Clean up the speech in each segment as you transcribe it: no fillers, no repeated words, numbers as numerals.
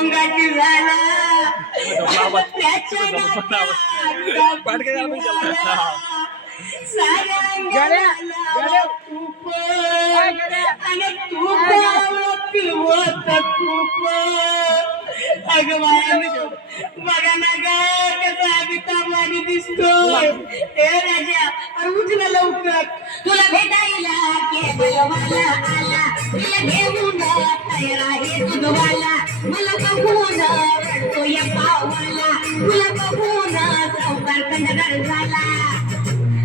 गोंगाटी झाला त्याच्या साऱ्या खूप आणि तू खूप अगं बघा ना ग कसा अमिताभ दिसतोय हे राजा उठला लवकर तुला भेटायला केवळ आला तुला घेऊन तयार आहे तुझवाला मला बघून रडतो या पावाला तुला बघून सावकार कंडगर झाला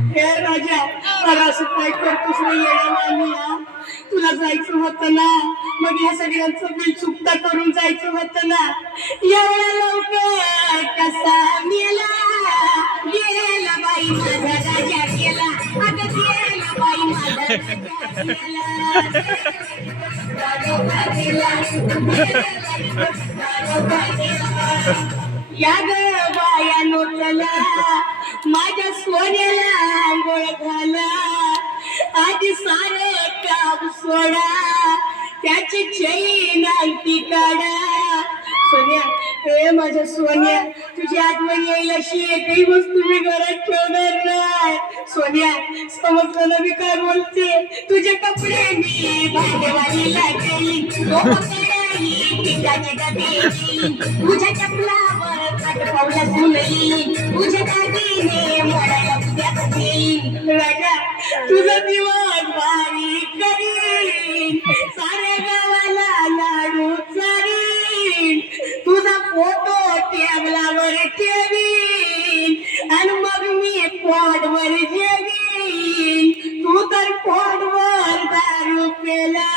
हे राजा मला असं काय करतोस नाही येणार तुला जायचं होतं ना मग या सगळ्यांचं बिल चुकता करून जायचं होतं ना एवढ्या लवकर कसा मेला गेला बाई माझा राजा गेला अगं गेला बाई माझा या ग बाया नोटला माझ्या सोन्याला आंघोळ घाला आधी सारे काम सोडा त्याची चैन अंगठी काढा सोन्या हे माझ्या सोन्या तुझी आठवण येईल अशी एकही वस्तू मी घरात ठेवणार नाही सोन्या समजलं ना मी काय बोलते तुझे कपडे मी भांडेवालीला देईन तुझ्या चपलावर पावला फुलली तुझ्या दागिने मोडायला उद्याच देईन राजा तुझा दिवस भारी करीन साऱ्या गावाला लाडू चारीन तुझा फोटो टेबलावर ठेवीन आणि मग मी पोटवर जेवीन तू तर पोटवर दारू पेला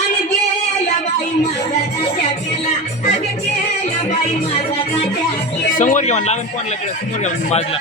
आणि गेला बाई माझा राजा गेला अगं गेला बाई माझा राजा गेला समोर घेऊन लागून कोणाला समोर घेऊन बाजूला